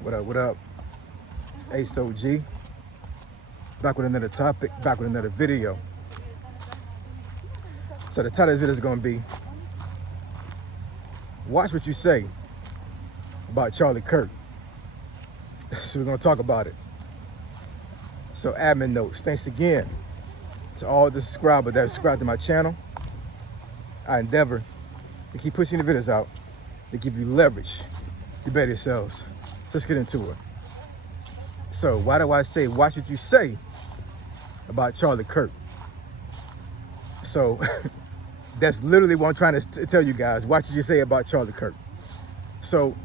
What up, what up? It's Ace OG. Back with another topic, back with another video. So the title of this video is gonna be, watch what you say about Charlie Kirk. So we're gonna talk about it. So admin notes, thanks again to all the subscribers that subscribe to my channel. I endeavor to keep pushing the videos out to give you leverage to better yourselves. Let's get into it. So why do I say watch what you say about Charlie Kirk? So that's literally what I'm trying to tell you guys. Watch what you say about Charlie Kirk. So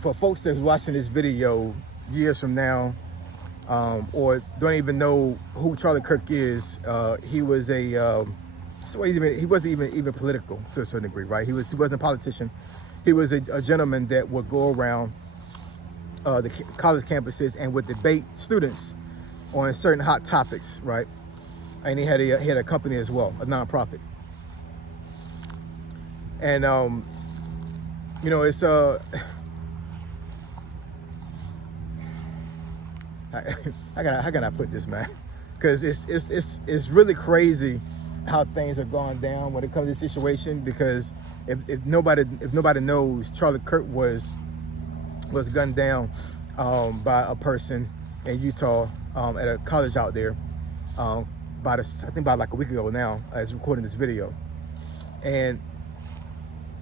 for folks that's watching this video years from now, or don't even know who Charlie Kirk is, he was a he wasn't even political to a certain degree, right? He wasn't a politician. He was a gentleman that would go around the college campuses and would debate students on certain hot topics, right? And he had a company as well, a nonprofit. And you know, it's how can I put this, man? Because it's really crazy how things have gone down when it comes to this situation. Because if nobody knows, Charlie Kirk was gunned down by a person in Utah at a college out there. I think about like a week ago now, as recording this video. And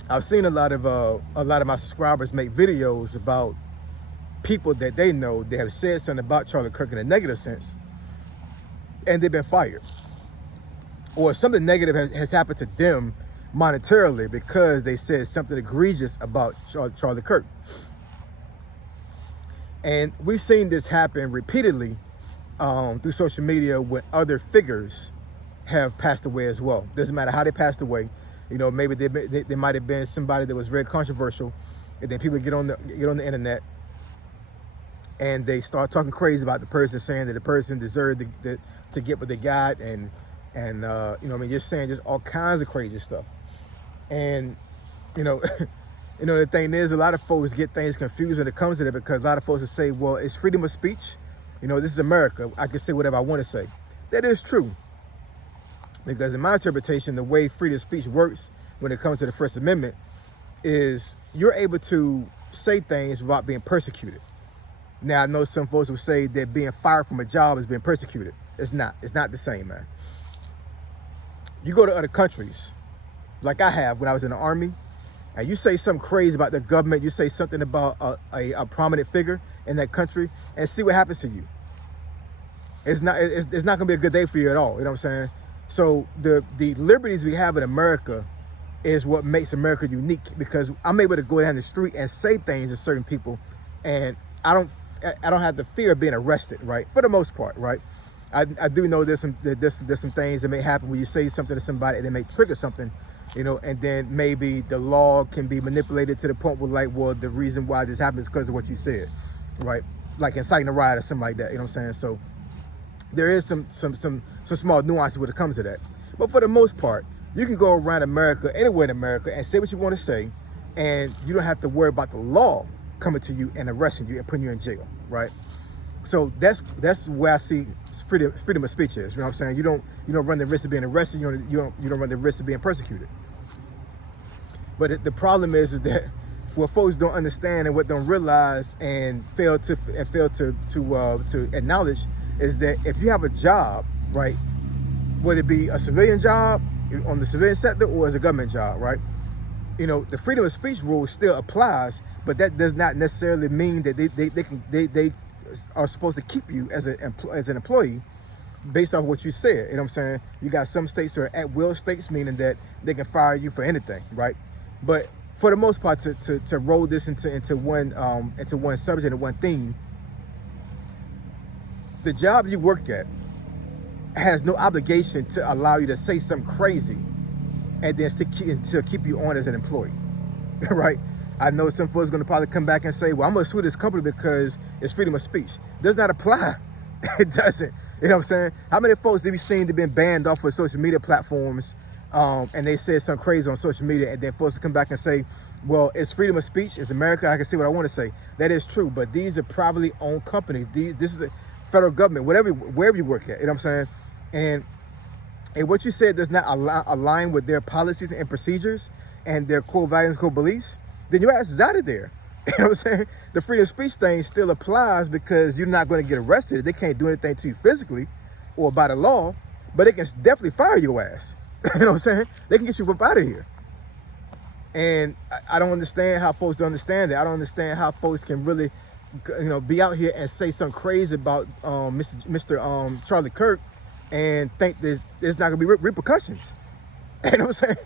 I've seen a lot of my subscribers make videos about people that they know that have said something about Charlie Kirk in a negative sense, and they've been fired, or something negative has happened to them monetarily because they said something egregious about Charlie Kirk. And we've seen this happen repeatedly through social media when other figures have passed away as well. Doesn't matter how they passed away. You know, maybe they might have been somebody that was very controversial, and then people get on the internet and they start talking crazy about the person, saying that the person deserved to get what they got, and you know, I mean, just saying just all kinds of crazy stuff. And you know, you know, the thing is, a lot of folks get things confused when it comes to that, because a lot of folks will say, well, it's freedom of speech. You know, this is America. I can say whatever I want to say. That is true. Because in my interpretation, the way freedom of speech works when it comes to the First Amendment is you're able to say things without being persecuted. Now, I know some folks will say that being fired from a job is being persecuted. It's not. It's not the same, man. You go to other countries, like I have when I was in the Army, and you say something crazy about the government, you say something about a prominent figure in that country, and see what happens to you. It's not going to be a good day for you at all. You know what I'm saying? So the liberties we have in America is what makes America unique, because I'm able to go down the street and say things to certain people, and I don't have the fear of being arrested, right? For the most part, right? I do know there's some things that may happen when you say something to somebody and it may trigger something, you know, and then maybe the law can be manipulated to the point where, like, well, the reason why this happened is because of what you said, right? Like inciting a riot or something like that, you know what I'm saying? So there is some small nuances when it comes to that. But for the most part, you can go around America, anywhere in America, and say what you want to say, and you don't have to worry about the law coming to you and arresting you and putting you in jail, right? So that's where I see freedom of speech is. You know what I'm saying? You don't run the risk of being arrested. You don't run the risk of being persecuted. But the problem is that what folks don't understand and what don't realize and fail to acknowledge is that if you have a job, right, whether it be a civilian job on the civilian sector or as a government job, right, you know, the freedom of speech rule still applies, but that does not necessarily mean that they are supposed to keep you as an employee based off what you said. You know what I'm saying? You got some states that are at will states, meaning that they can fire you for anything, right? But for the most part, to roll this into one subject and one theme, the job you work at has no obligation to allow you to say something crazy and then to keep you on as an employee, right? I know some folks are going to probably come back and say, well, I'm going to sue this company because it's freedom of speech. It does not apply. It doesn't. You know what I'm saying? How many folks have you seen that have been banned off of social media platforms and they said something crazy on social media, and then folks come back and say, well, it's freedom of speech, it's America, I can say what I want to say. That is true, but these are privately owned companies. This is a federal government, wherever you work at, you know what I'm saying? And what you said does not align with their policies and procedures and their core values, core beliefs, then your ass is out of there. You know what I'm saying? The freedom of speech thing still applies because you're not going to get arrested. They can't do anything to you physically or by the law, but they can definitely fire your ass. You know what I'm saying? They can get you up out of here. And I don't understand how folks don't understand that. I don't understand how folks can really, be out here and say something crazy about Mr. Charlie Kirk and think that there's not gonna be repercussions. You know what I'm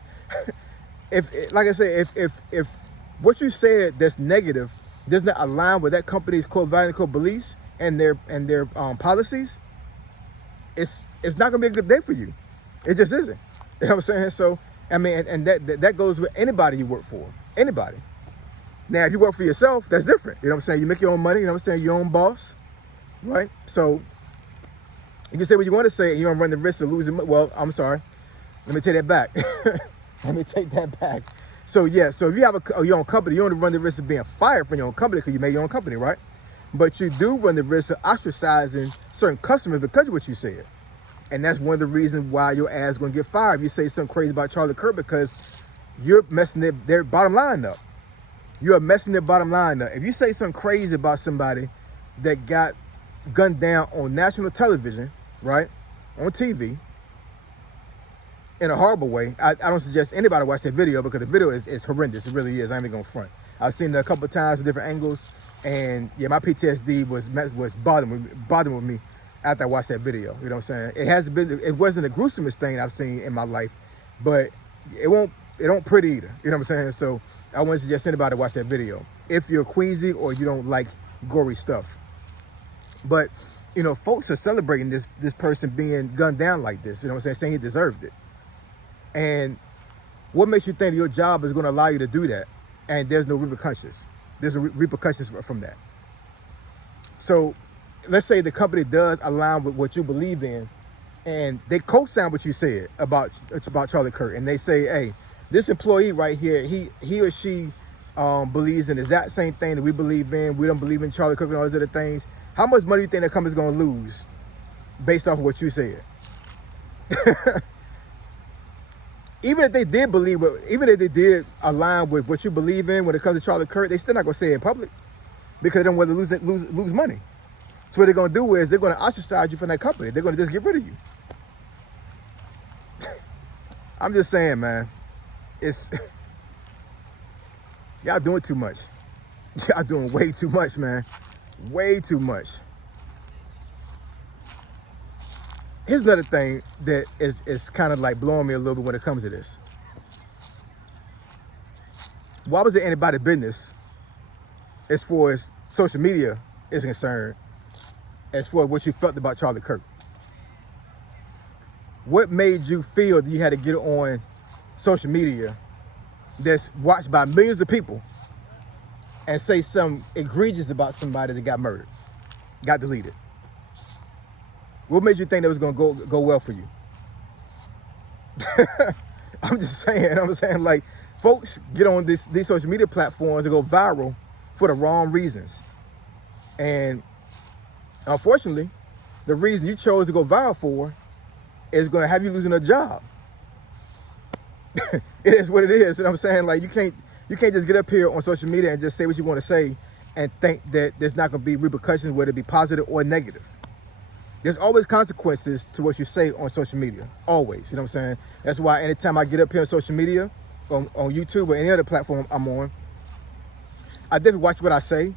saying? Like I said, if what you said that's negative does not align with that company's core values, core beliefs, and their policies, it's not gonna be a good day for you. It just isn't. You know what I'm saying? So I mean, and that goes with anybody you work for. Anybody. Now, if you work for yourself, that's different. You know what I'm saying? You make your own money. You know what I'm saying? Your own boss, right? So you can say what you want to say, and you don't run the risk of losing money. Well, I'm sorry. Let me take that back. Let me take that back. So yeah, so if you have your own company, you don't run the risk of being fired from your own company because you made your own company, right? But you do run the risk of ostracizing certain customers because of what you said. And that's one of the reasons why your ass is going to get fired if you say something crazy about Charlie Kirk, because you're messing their bottom line up. You are messing their bottom line up. If you say something crazy about somebody that got gunned down on national television, right, on TV, in a horrible way, I don't suggest anybody watch that video because the video is horrendous. It really is. I ain't even going to front. I've seen it a couple of times with different angles, and yeah, my PTSD was bothering with me after I watched that video. You know what I'm saying? It wasn't the gruesomest thing I've seen in my life, but it don't pretty either. You know what I'm saying? So I wouldn't suggest anybody watch that video if you're queasy or you don't like gory stuff. But folks are celebrating this person being gunned down like this. You know what I'm saying he deserved it. And what makes you think your job is going to allow you to do that and there's no repercussions? There's no repercussions from that. So let's say the company does align with what you believe in, and they co-sign what you said about Charlie Kirk, and they say, hey, this employee right here, he or she believes in the exact same thing that we believe in. We don't believe in Charlie Kirk and all those other things. How much money do you think the company's going to lose based off of what you said? Even if they did align with what you believe in when it comes to Charlie Kirk, they still not going to say it in public because they don't want to lose money. So what they're going to do is they're going to ostracize you from that company. They're going to just get rid of you. I'm just saying, man. Y'all doing too much. Y'all doing way too much, man. Way too much. Here's another thing that is kind of like blowing me a little bit when it comes to this. Why was it anybody's business as far as social media is concerned, as far as what you felt about Charlie Kirk? What made you feel that you had to get on social media that's watched by millions of people and say something egregious about somebody that got murdered, got deleted? What made you think that was going to go well for you? I'm saying, like, folks get on these social media platforms and go viral for the wrong reasons. And unfortunately, the reason you chose to go viral for is going to have you losing a job. It is what it is. You know what I'm saying? Like, you can't just get up here on social media and just say what you want to say and think that there's not going to be repercussions, whether it be positive or negative. There's always consequences to what you say on social media. Always. You know what I'm saying? That's why anytime I get up here on social media, on YouTube or any other platform I'm on, I definitely watch what I say.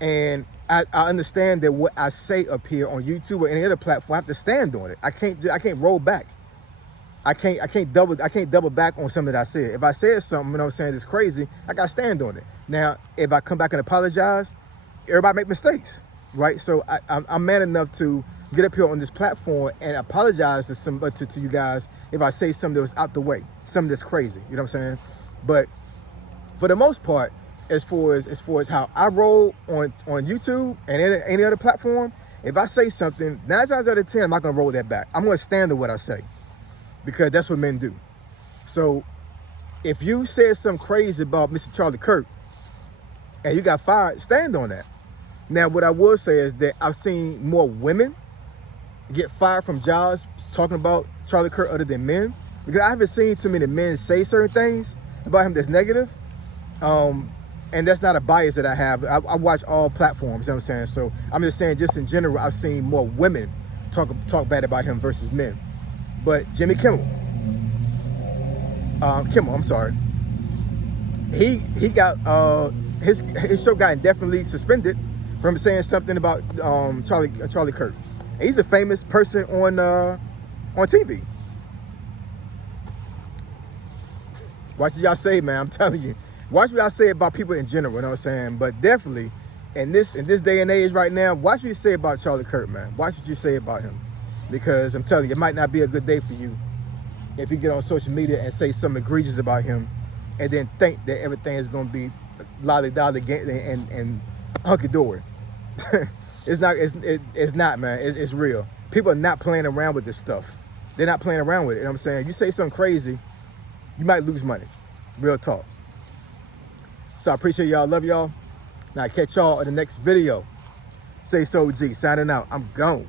And I understand that what I say up here on YouTube or any other platform, I have to stand on it. I can't roll back. I can't double back on something that I said. If I said something, you know what I'm saying, that's crazy, I got to stand on it. Now, if I come back and apologize, everybody make mistakes, right? So I'm man enough to get up here on this platform and apologize to you guys if I say something that was out the way, something that's crazy, you know what I'm saying? But for the most part, as far as how I roll on YouTube and any other platform, if I say something, 9 times out of 10, I'm not gonna roll that back. I'm gonna stand on what I say because that's what men do. So if you said something crazy about Mr. Charlie Kirk and you got fired, stand on that. Now, what I will say is that I've seen more women get fired from jobs talking about Charlie Kirk other than men, because I haven't seen too many men say certain things about him that's negative. And that's not a bias that I have. I watch all platforms, you know what I'm saying? So I'm just saying, just in general, I've seen more women talk bad about him versus men. But Jimmy Kimmel, I'm sorry, he got his show got indefinitely suspended from saying something about Charlie Kirk. And he's a famous person on TV. Watch what y'all say, man. I'm telling you. Watch what I say about people in general, you know what I'm saying? But definitely, in this day and age right now, watch what you say about Charlie Kirk, man. Watch what you say about him. Because I'm telling you, it might not be a good day for you if you get on social media and say something egregious about him and then think that everything is going to be lolly-dolly and hunky-dory. It's not, man. It's real. People are not playing around with this stuff. They're not playing around with it, you know what I'm saying? You say something crazy, you might lose money. Real talk. So I appreciate y'all. Love y'all. Now catch y'all in the next video. Say so G. Signing out. I'm gone.